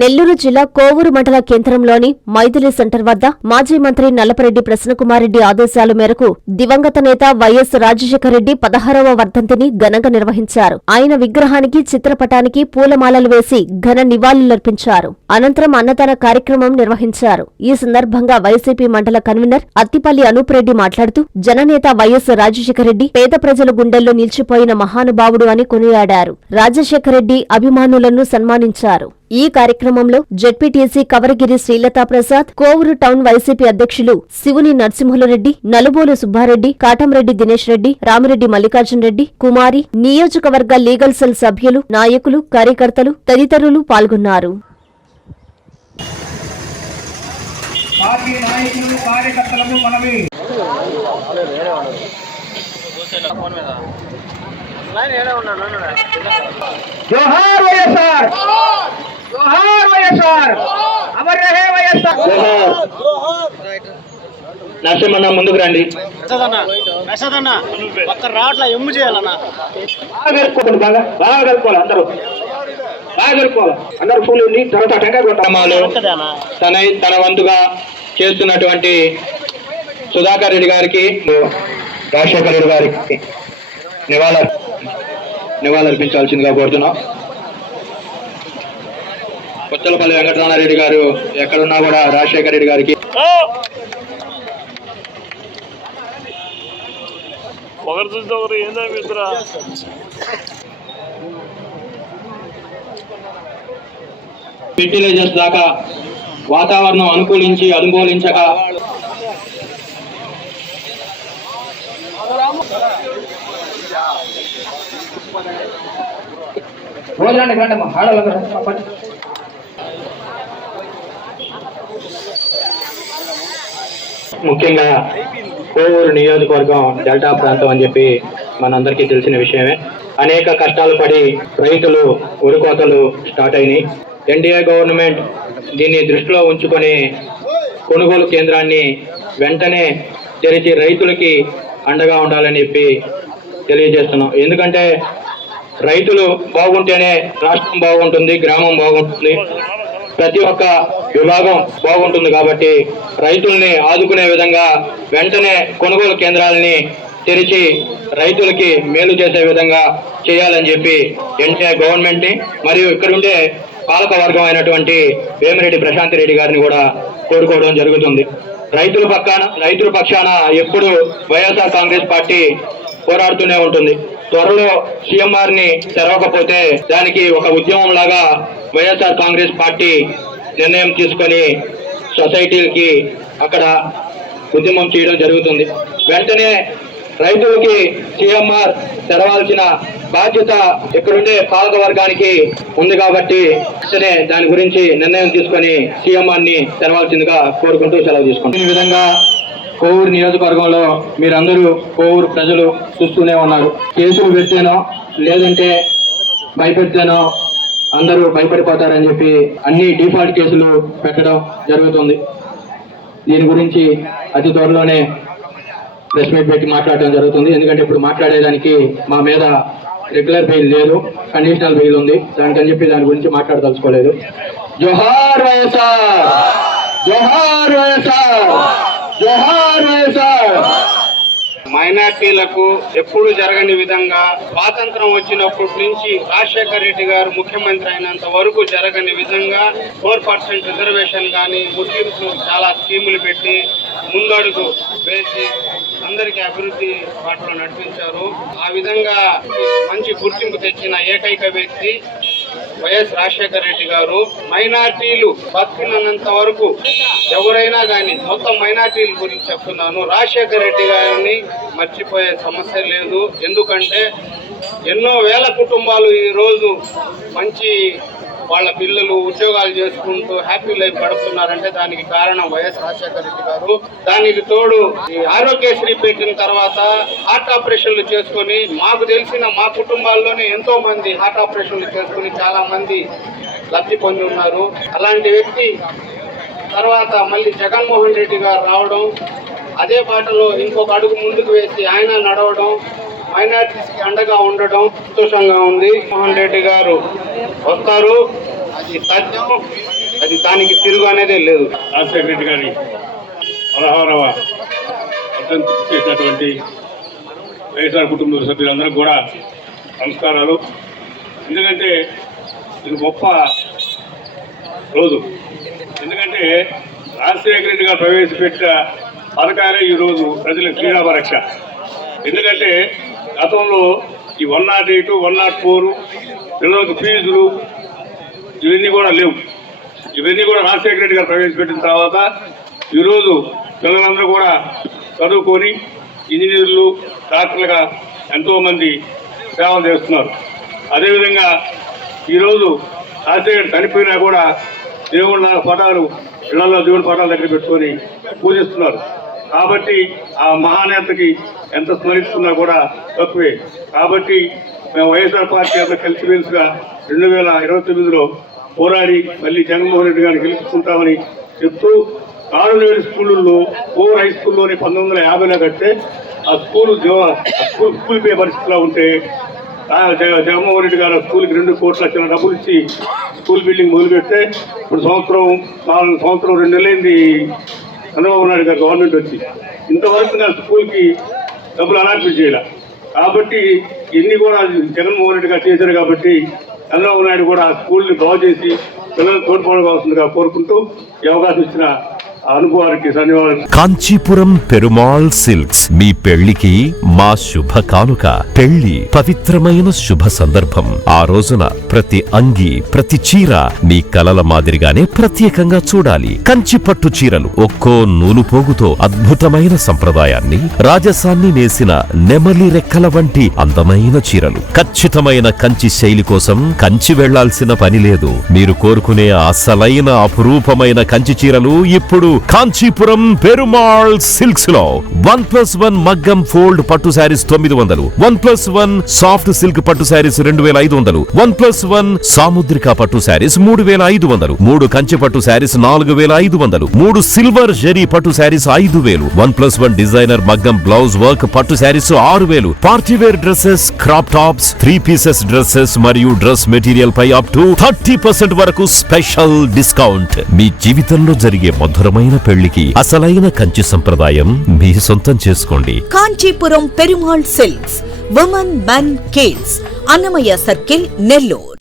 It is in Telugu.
నెల్లూరు జిల్లా కోవూరు మండల కేంద్రంలోని మైథిలి సెంటర్ వద్ద మాజీ మంత్రి నల్లపరెడ్డి ప్రసన్నకుమారెడ్డి ఆదేశాల మేరకు దివంగత నేత వైఎస్ రాజశేఖర రెడ్డి 16వ వర్ధంతిని ఘనంగా నిర్వహించారు. ఆయన విగ్రహానికి చిత్రపటానికి పూలమాలలు వేసి ఘన నివాళులర్పించారు. అనంతరం అన్నదాన కార్యక్రమం నిర్వహించారు. ఈ సందర్భంగా వైసీపీ మండల కన్వీనర్ అత్తిపల్లి అనూప్రెడ్డి మాట్లాడుతూ జననేత వైఎస్ రాజశేఖర రెడ్డి పేద ప్రజల గుండెల్లో నిలిచిపోయిన మహానుభావుడు అని కొనియాడారు. రాజశేఖర రెడ్డి అభిమానులను సన్మానించారు. ఈ కార్యక్రమంలో ZPTC Kavaragiri Srilatha Prasad, Kovur town YCP అధ్యక్షులు శివుని నరసింహులరెడ్డి, నలుబోలు సుబ్బారెడ్డి, కాటంరెడ్డి దినేష్ రెడ్డి, రామిరెడ్డి మల్లికార్జున్ రెడ్డి, కుమారి, నియోజకవర్గ లీగల్ సెల్ సభ్యులు, నాయకులు, కార్యకర్తలు తదితరులు పాల్గొన్నారు. జోహార్ వైఎస్ఆర్, జోహార్ వైఎస్ఆర్, అమర్ రహే వైఎస్ఆర్. నరసింహన్న ముందుకు రండి. రాట్లా ఎమ్ము చేయాలన్నా బాగా కలుపుకోండి, బాగా కలుపుకోవాలి. అందరూ బాగా కలుపుకోవాలి. అందరూ పూలు తర్వాత టెంకాయ కొట్టామాలు తన వంతుగా చేస్తున్నటువంటి సుధాకర్ రెడ్డి గారికి, రాజశేఖర రెడ్డి గారికి నివాళులర్పించాల్సిందిగా కోరుతున్నాం. కొత్తలపల్లి వెంకటరామారెడ్డి గారు ఎక్కడున్నా కూడా రాజశేఖర రెడ్డి గారికి ఫెర్టిలైజర్స్ దాకా వాతావరణం అనుకూలించక ముఖ్యంగా కోవూరు నియోజకవర్గం డెల్టా ప్రాంతం అని చెప్పి మనందరికీ తెలిసిన విషయమే. అనేక కష్టాలు పడి రైతులు ఉరికోతలు స్టార్ట్ అయినాయి. ఎన్డీఏ గవర్నమెంట్ దీన్ని దృష్టిలో ఉంచుకొని కొనుగోలు కేంద్రాన్ని వెంటనే తెరిచి రైతులకి అండగా ఉండాలని చెప్పి తెలియజేస్తున్నాం. ఎందుకంటే రైతులు బాగుంటేనే రాష్ట్రం బాగుంటుంది, గ్రామం బాగుంటుంది, ప్రతి ఒక్క విభాగం బాగుంటుంది. కాబట్టి రైతుల్ని ఆదుకునే విధంగా వెంటనే కొనుగోలు కేంద్రాలని తెరిచి రైతులకి మేలు చేసే విధంగా చేయాలని చెప్పి ఎన్టీఏ గవర్నమెంట్ ని మరియు ఇక్కడుండే పాలక వర్గం అయినటువంటి వేమిరెడ్డి ప్రశాంత్ రెడ్డి గారిని కూడా కోరుకోవడం జరుగుతుంది. రైతుల పక్షాన ఎప్పుడు వైఎస్ఆర్ కాంగ్రెస్ పార్టీ పోరాడుతూనే ఉంటుంది. త్వరలో సీఎంఆర్ ని తెరవకపోతే దానికి ఒక ఉద్యమం లాగా వైఎస్ఆర్ కాంగ్రెస్ పార్టీ నిర్ణయం తీసుకొని సొసైటీలకి అక్కడ ఉద్యమం చేయడం జరుగుతుంది. వెంటనే రైతులకి సీఎంఆర్ తెరవాల్సిన బాధ్యత ఇక్కడుండే పాలక వర్గానికి ఉంది. కాబట్టి వెంటనే దాని గురించి నిర్ణయం తీసుకొని సీఎంఆర్ ని తెరవాల్సిందిగా కోరుకుంటూ సెలవు తీసుకుంటాం. ఈ విధంగా కోవూరు నియోజకవర్గంలో మీరందరూ కోవూరు ప్రజలు చూస్తూనే ఉన్నారు. కేసులు పెడితేనో లేదంటే భయపెడితేనో అందరూ భయపడిపోతారని చెప్పి అన్ని డిఫాల్ట్ కేసులు పెట్టడం జరుగుతుంది. దీని గురించి అతి త్వరలోనే ప్రెస్ మీట్ పెట్టి మాట్లాడడం జరుగుతుంది. ఎందుకంటే ఇప్పుడు మాట్లాడేదానికి మా మీద రెగ్యులర్ బెయిల్ లేదు, కండిషనల్ బెయిల్ ఉంది. దానికని చెప్పి దాని గురించి మాట్లాడదలుచుకోలేదు. జోహార్ వైఎస్ఆర్, జోహార్ వైఎస్ఆర్, జోహార్ వైఎస్ఆర్. మైనార్టీలకు ఎప్పుడు జరగని విధంగా స్వాతంత్రం వచ్చినప్పటి నుంచి రాజశేఖర రెడ్డి గారు ముఖ్యమంత్రి అయినంత వరకు జరగని విధంగా 4% రిజర్వేషన్ కానీ ముస్లింస్ చాలా స్కీములు పెట్టి ముందడుగు వేసి అందరికీ అభివృద్ధి బాటలో నడిపించారు. ఆ విధంగా మంచి గుర్తింపు తెచ్చిన ఏకైక వ్యక్తి వైఎస్ రాజశేఖర రెడ్డి గారు. మైనార్టీలు బతికినంత వరకు ఎవరైనా కానీ, మొత్తం మైనార్టీల గురించి చెప్తున్నాను, రాజశేఖర రెడ్డి గారిని మర్చిపోయే సమస్య లేదు. ఎందుకంటే ఎన్నో వేల కుటుంబాలు ఈరోజు మంచి వాళ్ళ పిల్లలు ఉద్యోగాలు చేసుకుంటూ హ్యాపీ లైఫ్ గడుపుతున్నారంటే దానికి కారణం వైఎస్ రాజశేఖర రెడ్డి గారు. దానికి తోడు ఈ ఆరోగ్యశ్రీ పెట్టిన తర్వాత హార్ట్ ఆపరేషన్లు చేసుకొని, మాకు తెలిసిన మా కుటుంబాల్లోనే ఎంతో మంది హార్ట్ ఆపరేషన్లు చేసుకుని చాలా మంది లబ్ధి పొంది ఉన్నారు. అలాంటి వ్యక్తి తర్వాత మళ్ళీ జగన్మోహన్ రెడ్డి గారు రావడం, అదే బాటలో ఇంకొక అడుగు ముందుకు వేసి ఆయన నడవడం, మైనారిటీస్ కి అండగా ఉండడం సంతోషంగా ఉంది. మోహన్ రెడ్డి గారు వస్తారు, అది సత్యం, అది దానికి తిరుగు అనేదే లేదు. రాజశేఖర రెడ్డి గారి 16వ వర్ధంతి చేసినటువంటి వైఎస్ఆర్ కుటుంబ సభ్యులందరూ కూడా నమస్కారాలు. ఎందుకంటే ఇది గొప్ప రోజు. ఎందుకంటే రాజశేఖర రెడ్డి గారు ప్రవేశపెట్టిన పథకాలే ఈరోజు ప్రజలకు శ్రీరామ రక్ష. ఎందుకంటే గతంలో ఈ 108, 104 పిల్లలకు ఫీజులు ఇవన్నీ కూడా లేవు. ఇవన్నీ కూడా రాజశేఖర రెడ్డి గారు ప్రవేశపెట్టిన తర్వాత ఈరోజు పిల్లలందరూ కూడా చదువుకొని ఇంజనీర్లు, డాక్టర్లుగా ఎంతోమంది సేవలు చేస్తున్నారు. అదేవిధంగా ఈరోజు రాజశేఖర్ చనిపోయినా కూడా దేవుళ్ళ పటాలు ఇళ్లలో దేవుడి పటాల దగ్గర పెట్టుకొని పూజిస్తున్నారు. కాబట్టి ఆ మహానేతకి ఎంత స్మరిస్తున్నా కూడా తక్కువే. కాబట్టి మేము వైఎస్ఆర్ పార్టీ అంతా కలిసిమెలిసిగా 2029లో పోరాడి మళ్ళీ జగన్మోహన్ రెడ్డి గారిని గెలుచుకుంటామని చెప్తూ 6 స్కూళ్ళల్లో 4 హై స్కూల్లోని 1950లో కడితే ఆ స్కూల్ పే పరిస్థితిలో ఉంటే జగన్మోహన్ రెడ్డి గారు స్కూల్కి 2 కోట్ల చిన్న డబ్బులు ఇచ్చి స్కూల్ బిల్డింగ్ మొదలుపెడితే ఇప్పుడు 4 సంవత్సరం 2 నెలలైంది చంద్రబాబు నాయుడు గారు గవర్నమెంట్ వచ్చి. ఇంతవరకు నా స్కూల్కి డబ్బులు అలాట్మెంట్ చేయాలి. కాబట్టి ఇన్ని కూడా జగన్మోహన్ రెడ్డి గారు చేశారు. కాబట్టి చంద్రబాబు నాయుడు కూడా ఆ స్కూల్ని బాగు చేసి పిల్లలకు తోడ్పడవలసిందిగా కోరుకుంటూ ఈ అవకాశం ఇచ్చిన అనుభవానికి ధన్యవాదాలు. కాంచీపురం పెరుమాళ్ సిల్క్స్ మీ పెళ్లికి మా శుభ కానుక. పెళ్లి పవిత్రమైన శుభ సందర్భం. ఆ రోజున ప్రతి అంగి, ప్రతి చీర మీ కలల మాదిరిగానే ప్రత్యేకంగా చూడాలి. కంచి పట్టు చీరలు ఒక్కో నూలు పోగుతో అద్భుతమైన సంప్రదాయాన్ని, రాజసాన్ని నేసిన నెమలి రెక్కల వంటి అందమైన చీరలు. ఖచ్చితమైన కంచి శైలి కోసం కంచి వెళ్లాల్సిన పని లేదు. మీరు కోరుకునే అసలైన అపురూపమైన కంచి చీరలు ఇప్పుడు కాంచీపురం పెరుమాళ్ సిల్క్స్ లో 1+1 మగ్గం ఫోల్డ్ పట్టు శారీస్ 900, 1+1 సాఫ్ట్ సిల్క్ పట్టు శారీస్ 2500, 1+1 సాముద్రిక పట్టు శారీస్ 3500, 3 కంచి పట్టు శారీస్ 4500, 3 సిల్వర్ జరీ పట్టు శారీస్ 5000, 1+1 డిజైనర్ మగ్గం బ్లౌజ్ వర్క్ పట్టు sarees 6000, party wear dresses, crop tops, 3 pieces dresses మరియు డ్రెస్ మెటీరియల్ పై అప్ టు 30% వరకు స్పెషల్ డిస్కౌంట్. మీ జీవితంలో జరిగే మధురమైన పెళ్లికి అసలైన కంచి సంప్రదాయం మీ సొంతం చేసుకోండి. Kanchipuram Perumal silks, women, men, kids, Annamayya circle, Nellore.